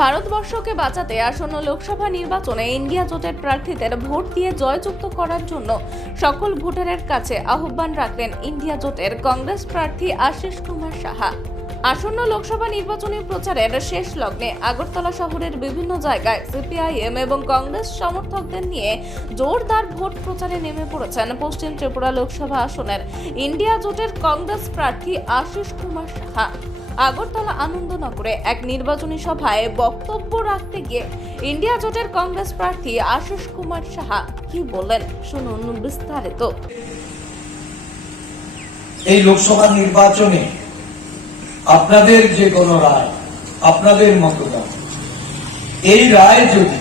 ভারতবর্ষকে বাঁচাতে আসন্ন লোকসভা নির্বাচনে ইন্ডিয়া জোটের প্রার্থীদের ভোট দিয়ে জয়যুক্ত করার জন্য সকল ভোটারের কাছে আহ্বান রাখলেন ইন্ডিয়া জোটের কংগ্রেস প্রার্থী আশিস কুমার সাহা। আসন্ন লোকসভা নির্বাচনী প্রচারের শেষ লগ্নে আগরতলা শহরের বিভিন্ন জায়গায় সিপিআইএম এবং কংগ্রেস সমর্থকদের নিয়ে জোরদার ভোট প্রচারে নেমে পড়েছেন পশ্চিম ত্রিপুরা লোকসভা আসনের ইন্ডিয়া জোটের কংগ্রেস প্রার্থী আশিস কুমার সাহা। আগরতলা আনন্দনগরে এক নির্বাচনী সভায় বক্তব্য রাখতে গিয়ে ইন্ডিয়া জোটের কংগ্রেস প্রার্থী আশিস কুমার সাহা কি বললেন শুনুন বিস্তারিত। এই লোকসভা নির্বাচনে আপনাদের যে কোনো রায়, আপনাদের মতদান এই রায় যদি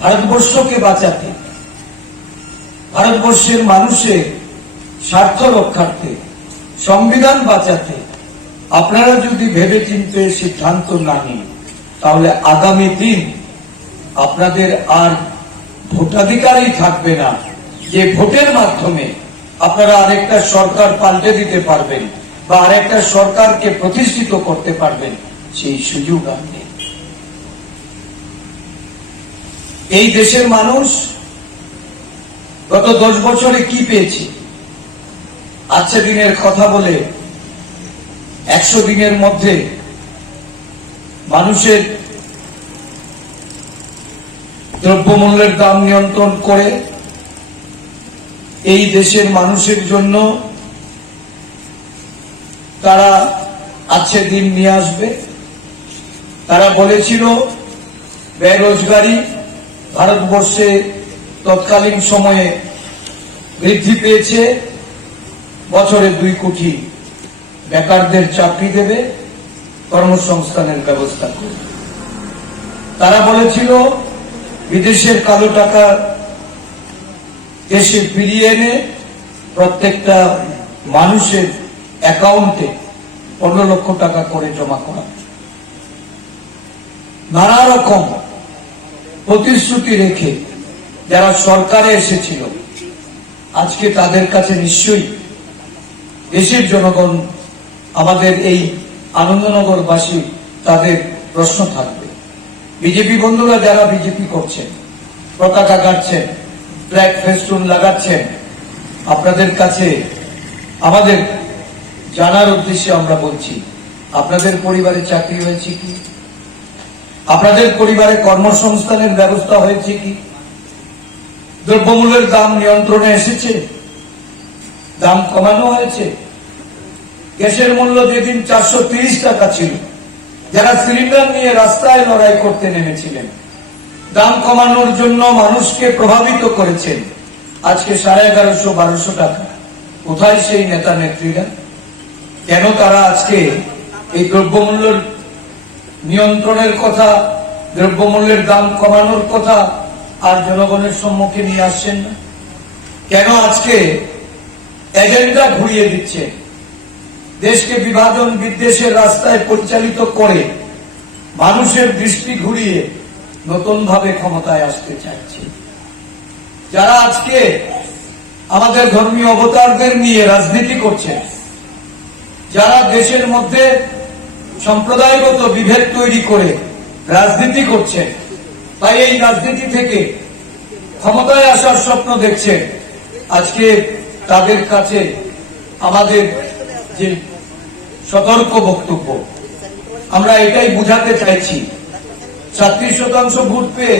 ভারতবর্ষকে বাঁচাতে, ভারতবর্ষের মানুষের স্বার্থ রক্ষার্থে, সংবিধান বাঁচাতে আপনারা যদি ভেবে চিনতে সিদ্ধান্ত না নিন, তাহলে আগামী দিন আপনাদের আর ভোটাধিকারই থাকবে না। যে ভোটের মাধ্যমে আপনারা আরেকটা সরকার পাল্টে দিতে পারবেন বা আরেকটা সরকারকে প্রতিষ্ঠিত করতে পারবেন, সেই সুযোগ আর নেই। এই দেশের মানুষ গত দশ বছরে কি পেয়েছে? আজকে দিনের কথা বলে একশো দিনের মধ্যে মানুষের দ্রব্যমূল্যের দাম নিয়ন্ত্রণ করে এই দেশের মানুষের জন্য তারা আছে দিন নিয়ে আসবে। তারা বলেছিল, বেরোজগারি ভারতবর্ষে তৎকালীন সময়ে বৃদ্ধি পেয়েছে, বছরে দুই কোটি বেকারদের চাকরি দেবে, কর্মসংস্থানের ব্যবস্থা করবে। তারা বলেছিল, বিদেশের কালো টাকা দেশে ফিরিয়ে এনে প্রত্যেকটা মানুষের অ্যাকাউন্টে পনেরো লক্ষ টাকা করে জমা করা নানা রকম প্রতিশ্রুতি রেখে যারা সরকারে এসেছিল, আজকে তাদের কাছে নিশ্চয়ই দেশের জনগণ আমাদের এই আনন্দনগরবাসী তাদের প্রশ্ন থাকবে। বিজেপি বন্ধুরা যারা বিজেপি করছেন, পতাকা কাটছেন ফ্ল্যাগ ফেস্টুন লাগাচ্ছেন, আপনাদের কাছে আমাদের জানার উদ্দেশ্যে আমরা বলছি, আপনাদের পরিবারে চাকরি হয়েছে কি? আপনাদের পরিবারে কর্মসংস্থানের ব্যবস্থা হয়েছে কি? দ্রব্যমূল্যের দাম নিয়ন্ত্রণে এসেছে? দাম কমানো হয়েছে? গ্যাসের মূল্য যেদিন চারশো টাকা ছিল। যারা সিলিন্ডার নিয়ে রাস্তায় লড়াই করতে নেমেছিলেন, দাম কমানোর জন্য মানুষকে প্রভাবিত করেছেন। আজকে সাড়ে এগারোশো, বারোশো টাকা। কোথায় সেই নেতা নেত্রীরা? কেন তারা আজকে এই দ্রব্যমূল্যের নিয়ন্ত্রণের কথা, দ্রব্যমূল্যের দাম কমানোর কথা আর জনগণের সম্মুখে নিয়ে আসছেন না? কেন আজকে এজেন্ডা ঘুরিয়ে দিচ্ছে দেশকে বিভাজন বিদ্বেষের রাস্তায় পরিচালিত করে মানুষের দৃষ্টি ঘুরিয়ে নতুন ভাবে ক্ষমতায় আসতে চাইছে। যারা আজকে আমাদের ধর্মীয় অবতারদের নিয়ে রাজনীতি করছে, যারা দেশের মধ্যে সম্প্রদায়গত বিভেদ তৈরি করে রাজনীতি করছে, তাই এই রাজনীতি থেকে ক্ষমতায় আসার স্বপ্ন দেখছে। আজকে তাদের কাছে আমাদের যে সতর্ক বক্তব্য। আমরা এটাই বুঝাতে চাইছি। ছাত্রিশ শতাংশ ভোট পেয়ে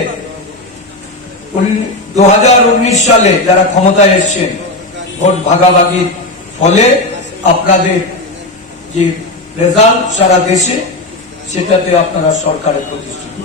দু হাজার উনিশ সালে যারা ক্ষমতায় এসছেন, ভোট ভাগাভাগির ফলে আপনাদের যে রেজাল্ট সারা দেশে, সেটাতে আপনারা সরকারের প্রতিষ্ঠিত